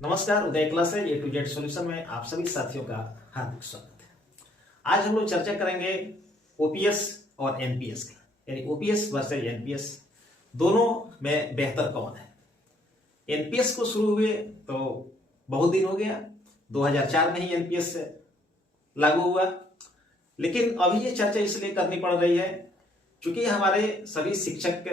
नमस्कार, उदय क्लास है A to Z solution में आप सभी साथियों का हार्दिक स्वागत है। आज हम लोग चर्चा करेंगे ओपीएस और एनपीएस की, यानी ओपीएस वर्सेस एनपीएस दोनों में बेहतर कौन है। एनपीएस को शुरू हुए तो बहुत दिन हो गया, 2004 में ही एनपीएस लागू हुआ, लेकिन अभी ये चर्चा इसलिए करनी पड़ रही है क्योंकि हमारे सभी शिक्षक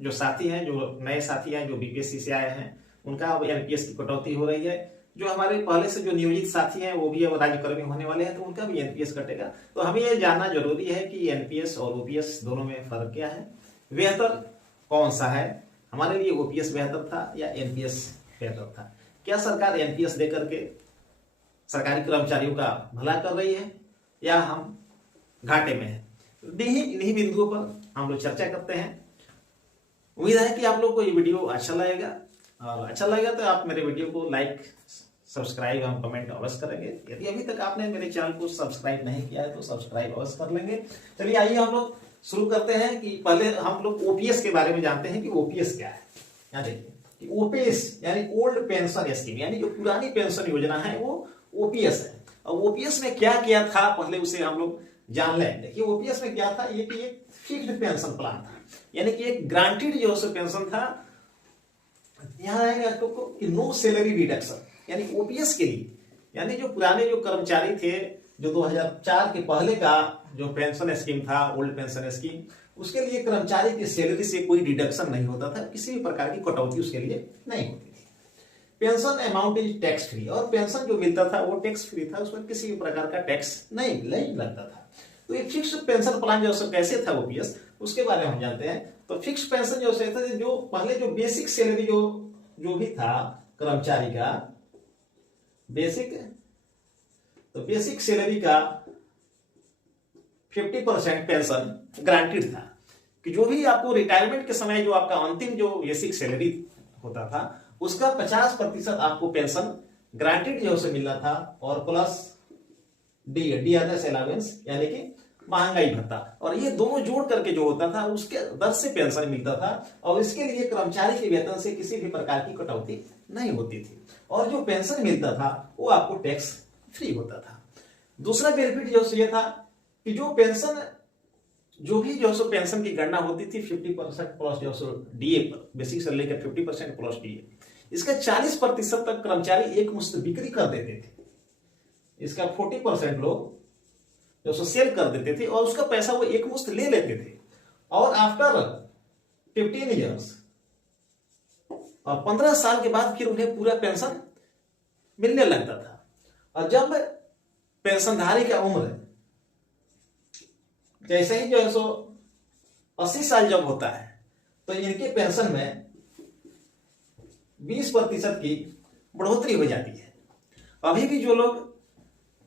जो साथी हैं, जो नए साथी हैं, जो बीपीएससी से आए हैं, उनका अब एनपीएस की कटौती हो रही है। जो हमारे पहले से जो नियोजित साथी हैं वो भी अब राज्यकर्मी होने वाले हैं, तो उनका भी एनपीएस कटेगा। तो हमें ये जानना जरूरी है कि एनपीएस और ओपीएस दोनों में फर्क क्या है, बेहतर कौन सा है। हमारे लिए ओपीएस बेहतर था या एनपीएस बेहतर था? क्या सरकार एनपीएस दे करके सरकारी कर्मचारियों का भला कर रही है या हम घाटे में है? इन्हीं बिंदुओं पर हम लोग चर्चा करते हैं। उम्मीद है कि आप लोग को ये वीडियो अच्छा लगेगा, और अच्छा लगेगा तो आप मेरे वीडियो को लाइक, सब्सक्राइब एवं कमेंट अवश्य करेंगे। यदि अभी तक आपने मेरे चैनल को सब्सक्राइब नहीं किया है तो सब्सक्राइब अवश्य कर लेंगे। चलिए आइए हम लोग शुरू करते हैं कि पहले हम लोग ओपीएस के बारे में जानते हैं कि ओपीएस क्या है। यहाँ देखिए, ओपीएस यानी ओल्ड पेंशन स्कीम, यानी जो पुरानी पेंशन योजना है वो ओपीएस है। और ओपीएस में क्या किया था पहले उसे हम लोग जान लें। देखिए ओपीएस में क्या था, ये कि एक फिक्स्ड पेंशन प्लान था, यानी कि एक ग्रांटेड जो पेंशन था। यहाँ आएगा आपको कि नो सैलरी रिडक्शन, यानी ओपीएस के लिए, यानी जो पुराने जो कर्मचारी थे, जो 2004 के पहले का जो पेंशन स्कीम था, ओल्ड पेंशन स्कीम, उसके लिए कर्मचारी की सैलरी से कोई डिडक्शन नहीं होता था, किसी भी प्रकार की कटौती उसके लिए नहीं होती थी। Pension amount is tax free, और पेंशन जो मिलता था वो टैक्स फ्री था, उसमें किसी भी प्रकार का टैक्स नहीं लगता था। तो ये फिक्स पेंशन प्लान जो कैसे था ओपीएस, उसके बारे में हम जानते हैं। तो फिक्स पेंशन जो था, जो पहले जो बेसिक सैलरी जो भी था कर्मचारी का बेसिक सैलरी का 50% पेंशन ग्रांटेड था, कि जो भी आपको रिटायरमेंट के समय जो आपका अंतिम जो बेसिक सैलरी होता था उसका 50% आपको पेंशन ग्रांटेड जो से मिलना था, और प्लस डियरनेस अलाउंस यानी कि महंगाई भत्ता, और ये दोनों जोड़ करके जो होता था उसके दर से पेंशन मिलता था। और इसके लिए कर्मचारी के वेतन से किसी भी प्रकार की कटौती नहीं होती थी, और जो पेंशन मिलता था वो आपको टैक्स फ्री होता था। दूसरा बेनिफिट जो ये था कि जो पेंशन पेंशन की गणना होती थी 50% प्लस डीए, बेसिक सैलरी का 50% प्लस डीए, इसका 40% तक कर्मचारी एक मुश्त बिक्री कर देते थे। इसका 40% लोग जो सेल कर देते थे और उसका पैसा वो एक मुश्त ले लेते थे, और आफ्टर 15 ईयर्स और 15 साल के बाद फिर उन्हें पूरा पेंशन मिलने लगता था। और जब पेंशनधारी का उम्र जैसे ही जो है 80 साल जब होता है तो इनके पेंशन में 20% की बढ़ोतरी हो जाती है। अभी भी जो लोग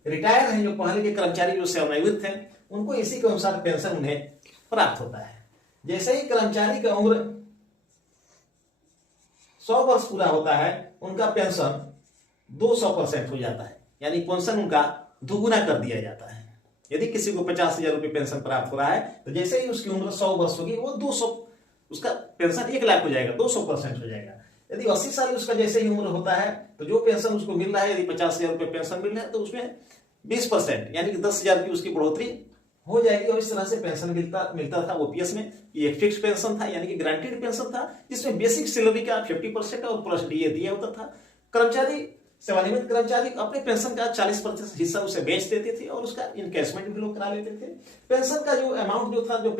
रिटायर हैं, जो पहले के कर्मचारी जो सेवानिवृत्त हैं, उनको इसी के अनुसार पेंशन उन्हें प्राप्त होता है। जैसे ही कर्मचारी का उम्र 100 वर्ष पूरा होता है, उनका पेंशन 200% हो जाता है, यानी पेंशन उनका दुगुना कर दिया जाता है। यदि किसी को 50,000 रुपये पेंशन प्राप्त हो रहा है तो जैसे ही उसकी उम्र 100 वर्ष होगी वो 200, उसका पेंशन 1 लाख हो जाएगा, 200% हो जाएगा। यदि 80 साल उसका जैसे ही उम्र होता है तो जो पेंशन उसको मिल रहा है, यदि 50,000 रुपये पेंशन मिल रहा है तो उसमें 20% यानी कि 10,000 की उसकी बढ़ोतरी हो जाएगी। और इस तरह से पेंशन मिलता था ओपीएस में। ये फिक्स पेंशन था, यानी कि ग्रांटेड पेंशन था, जिसमें बेसिक सैलरी का 50% और प्लस डीए दिया होता था। कर्मचारी, सेवानिवृत्त कर्मचारी अपने पेंशन का 40% हिस्सा उसे बेच देते थे, और उसका इनकैशमेंट भी लोग करा लेते थे। पेंशन का जो अमाउंट जो था, जो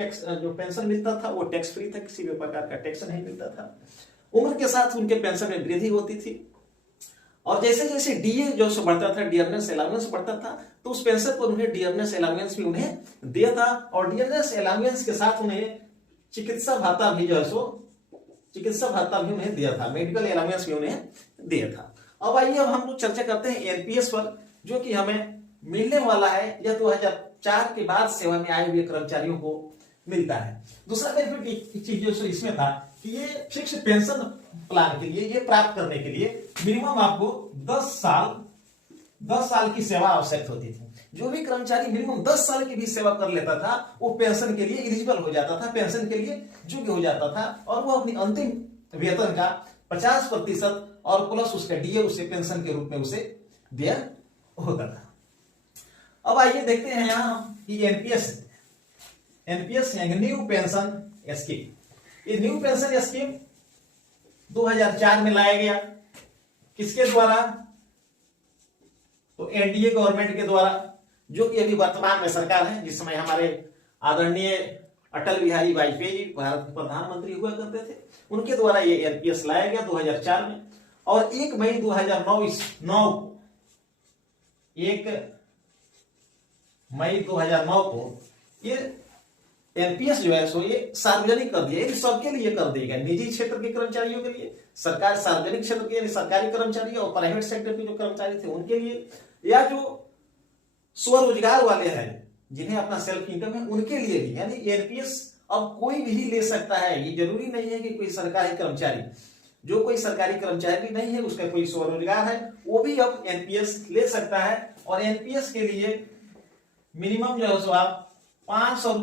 पेंशन मिलता था वो टैक्स फ्री था, किसी भी प्रकार का टैक्स नहीं मिलता था। उम्र के साथ उनके पेंशन में वृद्धि होती थी, और जैसे जैसे डीए जो बढ़ता था, डियरनेस अलाउंस बढ़ता था, तो उस पेंशन पर उन्हें डियरनेस अलाउंस भी उन्हें दिया था। और डियरनेस अलाउंस के साथ उन्हें चिकित्सा भत्ता भी उन्हें दिया था, मेडिकल अलाउंस भी उन्हें दिया था। अब आइए अब हम लोग चर्चा करते हैं एनपीएस पर, जो कि हमें मिलने वाला है या 2004 के बाद सेवा में आए हुए कर्मचारियों को मिलता है। दूसरा बेनिफिट चीज जो इसमें था कि ये फिक्स पेंशन प्लान के लिए, ये प्राप्त करने के लिए मिनिमम आपको 10 साल की सेवा आवश्यक होती थी। जो भी कर्मचारी मिनिमम 10 साल की भी सेवा कर लेता था वो पेंशन के लिए एलिजिबल हो जाता था, पेंशन के लिए योग्य हो जाता था, और वो अपनी अंतिम वेतन का 50% और प्लस उसका डीए उसे पेंशन के रूप में उसे दिया होता था। अब आइए देखते हैं यहां कि एनपीएस यानी न्यू पेंशन स्कीम। ये न्यू पेंशन स्कीम 2004 में लाया गया, किसके द्वारा? तो एनडीए गवर्नमेंट के द्वारा, जो कि अभी वर्तमान में सरकार है। जिस समय हमारे आदरणीय अटल बिहारी वाजपेयी भारत के प्रधानमंत्री हुआ करते थे, उनके द्वारा ये एनपीएस लाया गया 2004 में। और 1 मई 2009 को ये एनपीएस जो है सो ये सार्वजनिक कर दिया, ये सबके लिए कर देगा, निजी क्षेत्र के कर्मचारियों के लिए, सरकार सार्वजनिक क्षेत्र के सरकारी कर्मचारी और प्राइवेट सेक्टर के जो कर्मचारी थे उनके लिए, या जो स्वरोजगार वाले हैं जिन्हें अपना सेल्फ इनकम है उनके लिए भी। यानी एनपीएस अब कोई भी ले सकता है, ये जरूरी नहीं है कि कोई सरकारी कर्मचारी, जो कोई सरकारी कर्मचारी नहीं है उसका कोई स्वरोजगार है वो भी अब एनपीएस ले सकता है। और एनपीएस के लिए मिनिमम जो है सो आप 500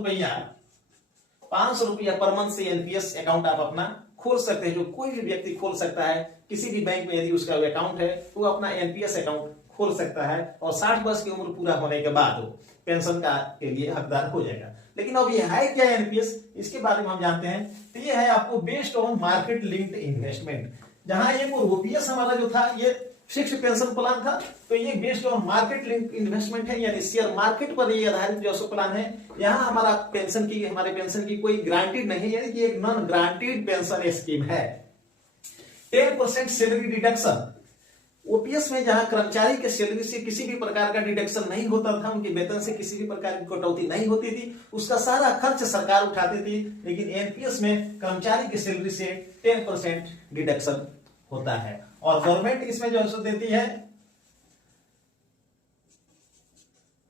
रुपया पर मंथ से एनपीएस अकाउंट आप अपना खोल सकते हैं, जो कोई भी व्यक्ति खोल सकता है। किसी भी बैंक में यदि उसका अकाउंट है तो अपना एनपीएस अकाउंट खोल सकता है और 60 वर्ष की उम्र पूरा होने के बाद पेंशन का के लिए हकदार हो जाएगा। लेकिन अब ये है क्या एनपीएस, इसके बारे में हम जानते हैं। तो ये है आपको based on market linked investment. जहां ये ओपीएस हमारा जो था ये फिक्स पेंशन प्लान था, तो ये based on market linked investment है, यानी शेयर मार्केट पर ये आधारित जो प्लान है। यहाँ हमारे पेंशन की कोई गारंटीड नहीं है, यानी कि एक नॉन गारंटीड पेंशन स्कीम है। 10% सैलरी डिडक्शन। ओपीएस में जहां कर्मचारी के सैलरी से किसी भी प्रकार का डिडक्शन नहीं होता था, उनके वेतन से किसी भी प्रकार की कटौती नहीं होती थी, उसका सारा खर्च सरकार उठाती थी। लेकिन एनपीएस में कर्मचारी की सैलरी से 10% डिडक्शन होता है और गवर्नमेंट इसमें जो है देती है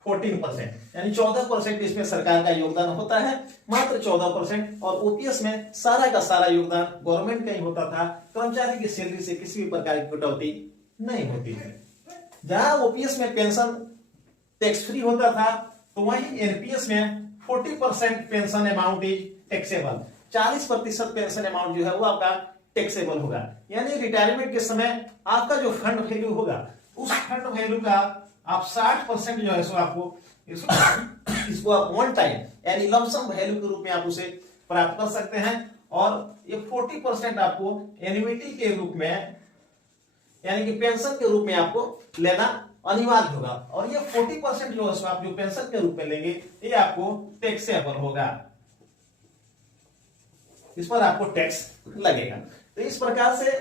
14%, यानी 14% इसमें सरकार का योगदान होता है, मात्र 14%। और ओपीएस में सारा का सारा योगदान गवर्नमेंट का ही होता था, कर्मचारी की सैलरी से किसी भी प्रकार की कटौती नहीं होती है। जहां ओपीएस में पेंशन टैक्स फ्री होता था, तो वहीं एनपीएस में 40% pension amount is taxable. 40% pension amount जो है वो आपका टैक्सेबल होगा, यानी रिटायरमेंट के समय आपका जो फंड वैल्यू होगा उस फंड वैल्यू का आप 60% जो है सो आपको इसको आप वन टाइम यानी लमसम वैल्यू के रूप में आप उसे प्राप्त कर सकते हैं। और ये 40% आपको एन्युइटी के रूप में यानी कि पेंशन के रूप में आपको लेना अनिवार्य होगा। और ये 40% जो है सो आप जो पेंशन के रूप में लेंगे ये आपको टैक्सेबल होगा, इस पर आपको टैक्स लगेगा। तो इस प्रकार से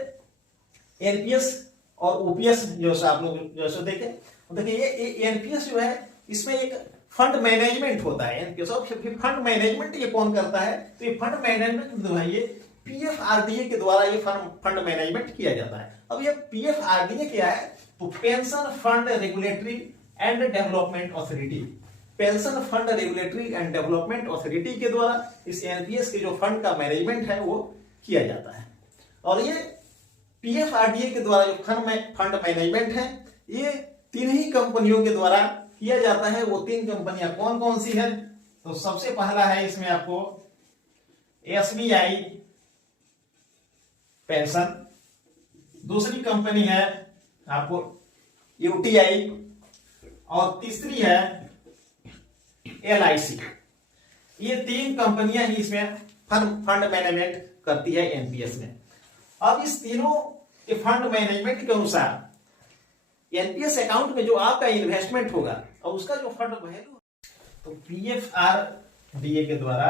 एनपीएस और ओपीएस जो आप लोग जो देखें, देखिए ये एनपीएस जो है इसमें एक फंड मैनेजमेंट होता है। एनपीएस और फंड मैनेजमेंट ये कौन करता है? तो ये फंड मैनेजमेंट जो है ये पीएफआरडीए के द्वारा ये फंड मैनेजमेंट किया जाता है। अब ये पीएफआरडीए क्या है? तो pension fund regulatory and development authority. Pension fund regulatory and development authority के द्वारा इस एनपीएस के जो फंड का मैनेजमेंट है वो किया जाता है। और ये पीएफआरडीए के द्वारा जो फंड मैनेजमेंट है ये 3 ही कंपनियों के द्वारा किया जाता है। वो 3 कंपनियां कौन कौन सी है? तो सबसे पहला है इसमें आपको एसबीआई पेंशन, दूसरी कंपनी है आपको यूटीआई और तीसरी है एलआईसी। ये 3 कंपनियां ही इसमें फंड मैनेजमेंट करती है एनपीएस में। अब इस तीनों के फंड मैनेजमेंट के अनुसार एनपीएस अकाउंट में जो आपका इन्वेस्टमेंट होगा और उसका जो फंड वैल्यू, तो पीएफआरडीए के द्वारा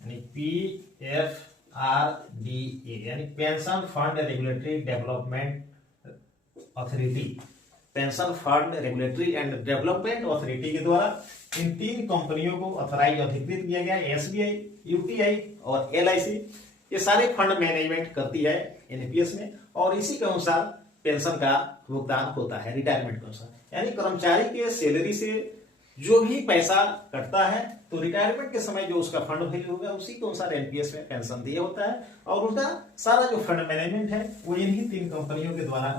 यानी पीएफआरडीए यानी pension fund regulatory development authority, pension fund regulatory and development authority के द्वारा इन 3 कंपनियों को ऑथराइज अधिकृत किया गया। एसबीआई, यूटीआई और एलआईसी ये सारे फंड मैनेजमेंट करती है एनपीएस में और इसी के अनुसार पेंशन का भुगतान होता है रिटायरमेंट के अनुसार। यानी कर्मचारी के सैलरी से जो भी पैसा कटता है तो रिटायरमेंट के समय जो उसका फंड वैल्यू होगा उसी के अनुसार एनपीएस में पेंशन दिया होता है और उनका सारा जो फंड मैनेजमेंट है वो इन्हीं 3 कंपनियों के द्वारा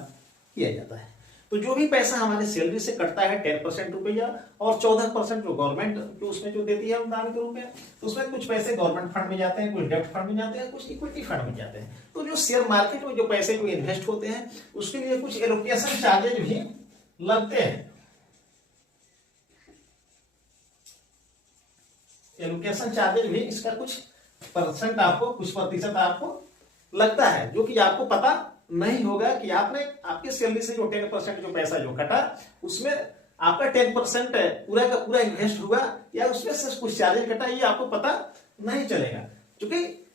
किया जाता है। तो जो भी पैसा हमारे सैलरी से कटता है 10% रुपया और 14% जो गवर्नमेंट जो उसमें जो देती है अनुदान के रूप में, तो उसमें कुछ पैसे गवर्नमेंट फंड में जाते हैं, कुछ डेब्ट फंड में जाते हैं, कुछ इक्विटी फंड में जाते हैं। तो जो शेयर मार्केट में जो पैसे जो इन्वेस्ट होते हैं उसके लिए कुछ एलोकेशन चार्जेज भी लगते हैं। एलोकेशन चार्जेज भी इसका कुछ परसेंट आपको, कुछ प्रतिशत आपको लगता है, जो कि आपको पता नहीं होगा कि आपने आपके सैलरी से जो 10% जो पैसा जो कटा उसमें आपका 10% पूरा का पूरा इन्वेस्ट हुआ या उसमें से कुछ चार्जेज कटा, ये आपको पता नहीं चलेगा। क्योंकि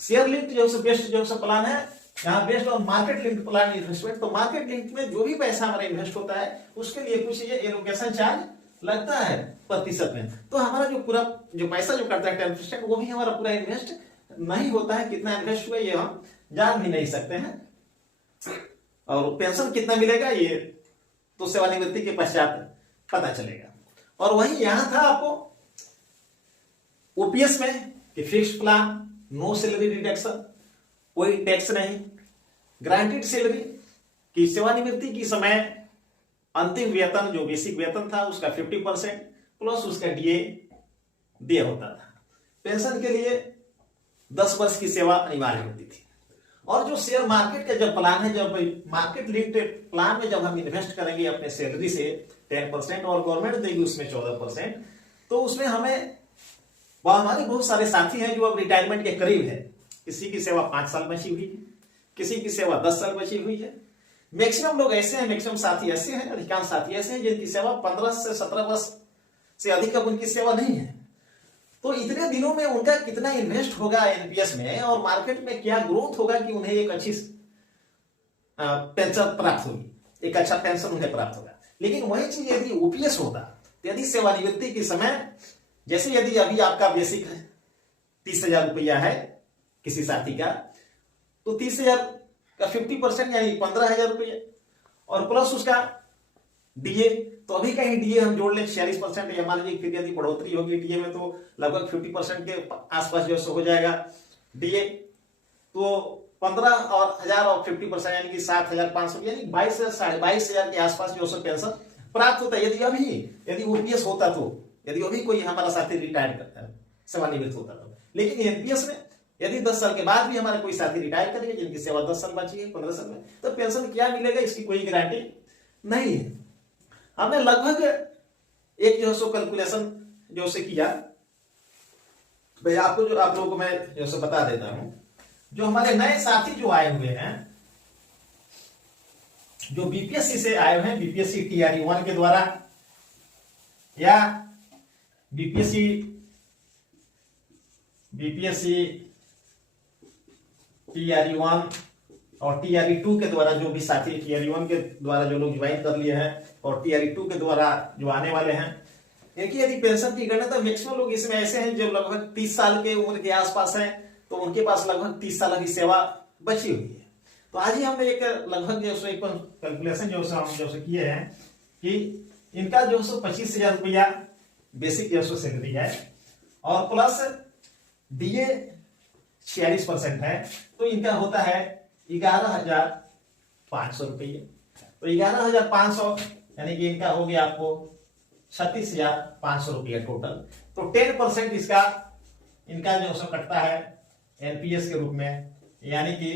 शेयर लिंक्ड जो बेस्ट जो प्लान है, यहाँ based on market linked plan investment, तो मार्केट लिंक में जो भी पैसा हमारा इन्वेस्ट होता है उसके लिए कुछ ये एलोकेशन चार्ज लगता है प्रतिशत में। तो हमारा जो पूरा जो पैसा जो करता है 10% वो भी हमारा पूरा इन्वेस्ट नहीं होता है। कितना इन्वेस्ट हुआ ये हम जान भी नहीं सकते हैं। और पेंशन कितना मिलेगा ये तो सेवानिवृत्ति के पश्चात पता चलेगा। और वही यहां था आपको ओपीएस में कि fixed plan, no salary deduction, कोई टैक्स नहीं, गारंटीड सैलरी की सेवानिवृत्ति की समय अंतिम वेतन जो बेसिक वेतन था उसका 50% प्लस उसका डीए दिया होता था। पेंशन के लिए 10 वर्ष की सेवा अनिवार्य होती थी। और जो शेयर मार्केट का जब प्लान है, जब मार्केट लिंक्ड प्लान में जब हम इन्वेस्ट करेंगे अपने सैलरी से 10% और गवर्नमेंट देगी उसमें 14%, तो उसमें हमें हमारे बहुत सारे साथी हैं जो अब रिटायरमेंट के करीब है। किसी की सेवा 5 साल बची हुई है, किसी की सेवा 10 साल बची हुई है। मैक्सिमम लोग ऐसे हैं, मैक्सिमम साथी ऐसे हैं, अधिकांश साथी ऐसे हैं जिनकी सेवा 15 से 17 वर्ष से अधिक अब उनकी सेवा नहीं है। तो इतने दिनों में उनका कितना इन्वेस्ट होगा एनपीएस में और मार्केट में क्या ग्रोथ होगा कि उन्हें एक अच्छी पेंशन प्राप्त होगी, एक अच्छा पेंशन उन्हें प्राप्त होगा। लेकिन वही चीज यदि ओपीएस होता, यदि सेवानिवृत्ति के समय, जैसे यदि अभी आपका बेसिक 30,000 रुपया है किसी साथी का, तो 30,000 का 50% यानी 15,000 रुपया और प्लस उसका डीए, तो अभी कहीं डीए हम जोड़ लें 46% या मान लीजिए फिर यदि बढ़ोतरी होगी डीए में तो लगभग 50% के आसपास जो हो जाएगा डीए। तो 15 और 1000 और 50% यानी कि 7,500 यानी 22,000 के आसपास जो पेंशन प्राप्त होता है। यदि ओपीएस होता तो, यदि अभी कोई हमारा साथी रिटायर करता है, सेवानिवृत्त होता था। लेकिन एनपीएस में यदि 10 साल के बाद भी हमारा कोई साथी रिटायर करेगा जिनकी सेवा 10 साल बची है, 15 साल में, तो पेंशन क्या मिलेगा इसकी कोई गारंटी नहीं है। हमने लगभग एक जो सो कैलकुलेशन जो से किया, भाई आपको जो आप लोगों को मैं जो सो बता देता हूं। जो हमारे नए साथी जो आए हुए हैं, जो बीपीएससी से आए हुए हैं, बीपीएससी टीआरई 1 के द्वारा या बीपीएससी टीआरई 1 और टीआरई 2 के द्वारा जो भी साथी टीआरई 1 के द्वारा जो लोग ज्वाइन कर लिए हैं और टीआरई 2 के द्वारा जो आने वाले हैं, इनकी यदि पेंशन की गणना, तो मैक्सिमम लोग इसमें ऐसे हैं जो लगभग 30 साल के उम्र के आसपास हैं, तो उनके पास लगभग 30 साल की सेवा बची हुई है। तो आज ही हमने एक लगभग जो एक कैलकुलेशन जो किए हैं कि इनका जो 25,000 रुपया बेसिक जो सैलरी है और प्लस डीए 46% है, तो इनका होता है 11,500 रुपये। तो 11,500 यानी कि इनका हो गया आपको 36,500 रुपया टोटल। तो 10% इसका इनका जो कटता है एनपीएस के रूप में, यानी कि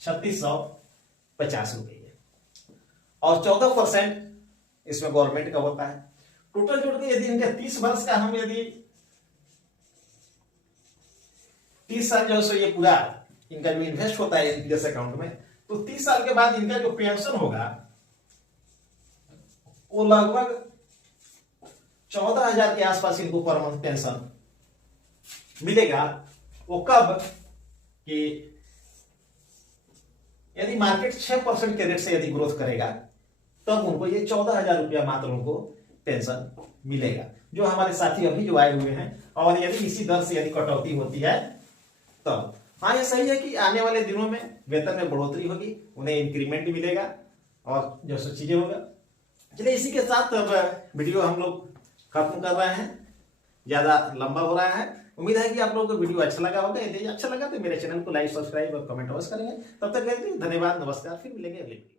3,650 रुपये और 14% इसमें गवर्नमेंट का होता है। टोटल जोड़ के यदि इनके 30 वर्ष का हम यदि 30 साल जो ये पूरा इनका जो इन्वेस्ट होता है एनपीएस अकाउंट में, तो 30 साल के बाद इनका जो पेंशन होगा वो लगभग 14,000 के आसपास इनको पर मंथ पेंशन मिलेगा। वो कब कि यदि मार्केट 6% के रेट से यदि ग्रोथ करेगा तब उनको ये 14,000 रुपया मात्र उनको पेंशन मिलेगा, जो हमारे साथी अभी जो आए हुए हैं। और यदि इसी दर से यदि कटौती होती है तब हाँ, ये सही है कि आने वाले दिनों में वेतन में बढ़ोतरी होगी, उन्हें इंक्रीमेंट मिलेगा और जो सब चीजें होगा। चलिए इसी के साथ अब वीडियो हम लोग खत्म कर रहे हैं, ज्यादा लंबा हो रहा है। उम्मीद है कि आप लोगों को वीडियो अच्छा लगा होगा। यदि अच्छा लगा तो मेरे चैनल को लाइक, सब्सक्राइब और कमेंट अवश्य करेंगे। तब तक कहते हैं धन्यवाद, नमस्कार, फिर मिलेंगे अगले वीडियो।